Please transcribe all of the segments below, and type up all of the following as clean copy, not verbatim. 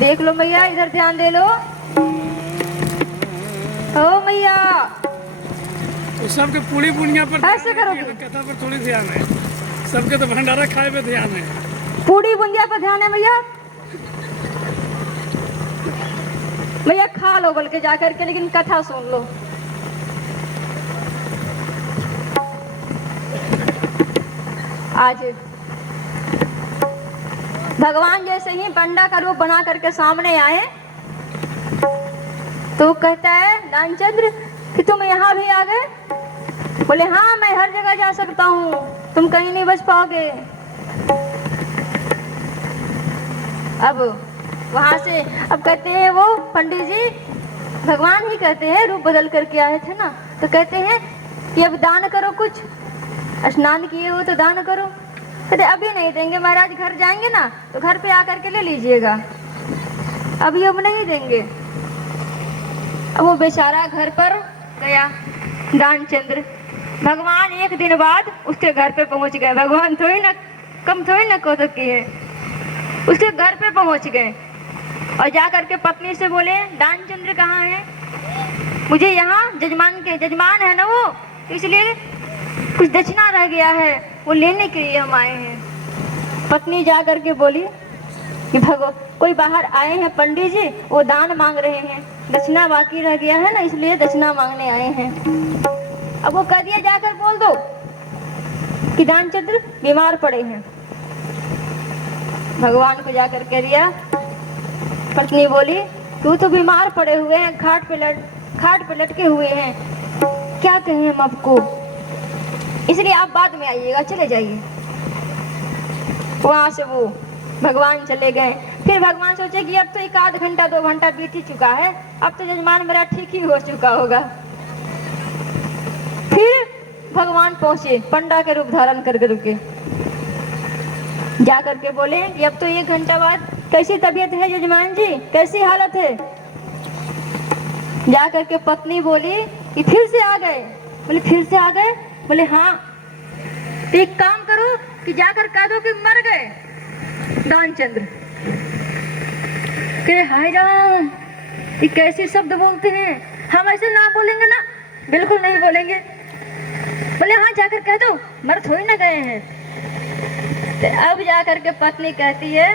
देख लो मैया, इधर ध्यान दे लो। ओ मैया, सबके पूरी बुनिया पर ऐसे करोगे? कथा पर थोड़ी ध्यान है, सबके तो भंडारा खाए पे ध्यान है। पूरी बुंदिया पर ध्यान है मैया। मैया खा लो बल्कि जाकर के, लेकिन कथा सुन लो। आज भगवान जैसे ही पंडा का रूप बना करके सामने आए तो कहता है दानचंद्र कि तुम यहाँ भी आ गए। बोले हाँ, मैं हर जगह जा सकता हूँ, तुम कहीं नहीं बच पाओगे। अब वहां से अब कहते हैं वो पंडित जी, भगवान ही कहते हैं, रूप बदल करके आए थे ना, तो कहते हैं कि अब दान करो, कुछ स्नान किए हो तो दान करो। कहते अभी नहीं देंगे महाराज, घर जाएंगे ना तो घर पे आकर के ले लीजिएगा, अभी अब नहीं देंगे। अब वो बेचारा घर पर गया दानचंद्र। भगवान एक दिन बाद उसके घर पे पहुंच गए। भगवान थोड़ी ना कम, थोड़ी ना कौतुक किए, उसके घर पे पहुंच गए और जाकर के पत्नी से बोले दानचंद्र कहाँ है? मुझे यहाँ जजमान है ना वो, इसलिए कुछ दक्षिणा रह गया है, वो लेने के लिए हम आए हैं। पत्नी जाकर के बोली कि कोई बाहर आए हैं पंडित जी, वो दान मांग रहे हैं, दक्षिणा बाकी रह गया है ना, इसलिए दक्षिणा मांगने आए हैं। अब वो कह दिया जाकर बोल दो कि दानचंद्र बीमार पड़े हैं। भगवान को जाकर कह दिया। पत्नी बोली तू तो बीमार पड़े हुए हैं, खाट पे लटके हुए हैं, क्या कहें हम आपको, इसलिए आप बाद में आइएगा, चले जाइए। वहां से वो भगवान चले गए। फिर भगवान सोचे कि अब तो 1 आध घंटा 2 घंटा बीत ही चुका है, अब तो जजमान मेरा ठीक ही हो चुका होगा। फिर भगवान पहुंचे पंडा के रूप धारण करके, जा करके बोले कि अब तो 1 घंटा बाद कैसी तबीयत है जजमान जी, कैसी हालत है? जा करके पत्नी बोली कि फिर से आ गए। बोले फिर से आ गए? बोले हाँ। तो एक काम करो कि जाकर कह दो कि मर गए दानचंद्र। कि हाय राम, ये कैसे शब्द बोलते हैं, हम ऐसे ना बोलेंगे ना, बिल्कुल नहीं बोलेंगे। बोले हाँ, जाकर कह दो, मर थोड़ी ना गए हैं। तो अब जाकर के पत्नी कहती है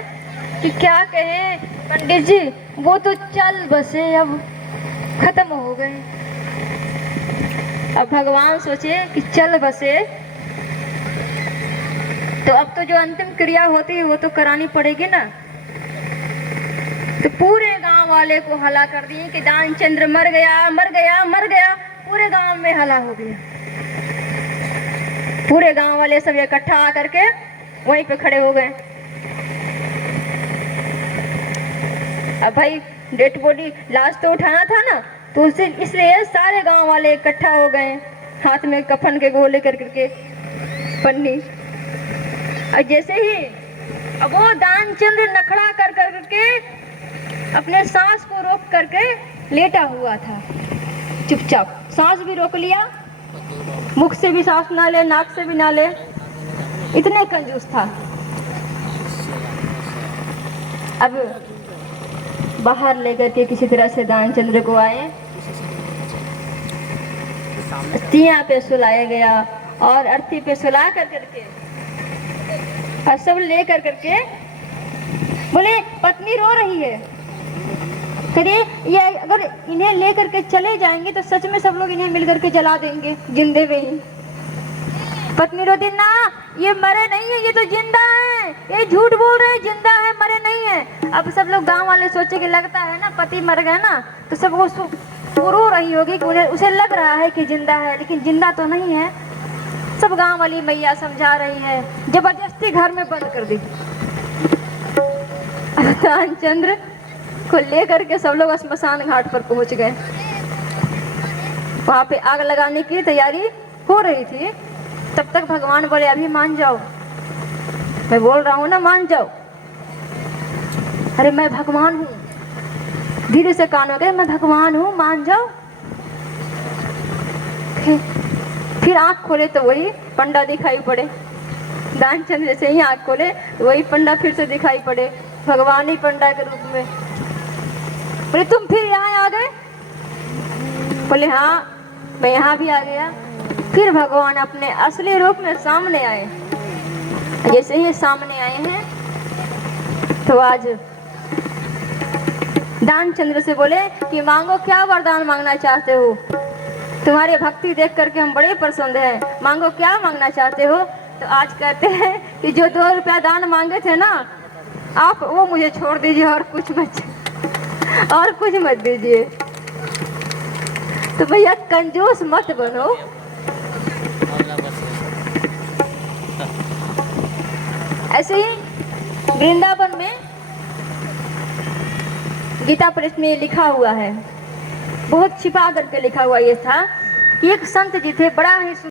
कि क्या कहे पंडित जी, वो तो चल बसे, अब खत्म हो गए। अब भगवान सोचे कि चल बसे तो अब तो जो अंतिम क्रिया होती है वो तो करानी पड़ेगी ना। तो पूरे गांव वाले को हला कर दिए कि दानचंद्र मर गया, मर गया, मर गया। पूरे गांव में हला हो गया। पूरे गांव वाले सब इकट्ठा आकर के वहीं पे खड़े हो गए। अब भाई डेड बॉडी, लाश तो उठाना था ना, तो उसे इसलिए सारे गांव वाले इकट्ठा हो गए, हाथ में कफन के गोले करके पन्नी। और जैसे ही अब वो दानचंद्र नखड़ा कर करके अपने सांस को रोक करके लेटा हुआ था, चुपचाप सांस भी रोक लिया, मुख से भी सांस ना ले, नाक से भी ना ले, इतने कंजूस था। अब बाहर लेकर के किसी तरह से दानचंद्र को आए, तिया पे सुलाया गया और अर्थी पे सुला कर करके और सब ले कर करके बोले पत्नी रो रही है, करिए ये अगर इन्हें ले करके चले जाएंगे तो सच में सब लोग इन्हें मिल करके जला देंगे जिंदे में ही। पत्नी रोती ना, ये मरे नहीं है, ये तो जिंदा है, ये झूठ बोल रहे हैं, जिंदा है, मरे नहीं है। अब सब लोग गांव वाले सोचे कि लगता है ना पति मर गया ना, तो सब वो रो रही होगी कि उसे लग रहा है कि जिंदा है, लेकिन जिंदा तो नहीं है। सब गांव वाली मैया समझा रही है, जबरदस्ती घर में बंद कर दी। दानचंद्र को लेकर के सब लोग श्मशान घाट पर पहुंच गए। वहां पे आग लगाने की तैयारी हो रही थी। तब तक भगवान बोले अभी मान जाओ, मैं बोल रहा हूँ ना, मान जाओ। अरे मैं भगवान हूँ, धीरे से कानों के, मैं भगवान हूँ, मान जाओ। फिर आंख खोले तो वही पंडा दिखाई पड़े। दानचंद्र जैसे ही आंख खोले तो वही पंडा फिर से दिखाई पड़े, भगवान ही पंडा के रूप में बोले तुम फिर यहाँ आ गए? बोले हाँ, मैं यहाँ भी आ गया। फिर भगवान अपने असली रूप में सामने आए। जैसे ही सामने आए हैं तो आज दानचंद्र से बोले कि मांगो, क्या वरदान मांगना चाहते हो? तुम्हारी भक्ति देख करके हम बड़े प्रसन्न हैं, मांगो क्या मांगना चाहते हो? तो आज कहते हैं कि जो 2 रुपया दान मांगे थे ना, आप वो मुझे छोड़ दीजिए और कुछ मत दीजिए। तो भैया कंजूस मत बनो। ऐसे ही वृंदावन में गीता प्रेस में लिखा हुआ है, बहुत छिपा करके लिखा हुआ ये था कि एक संत जी थे, बड़ा ही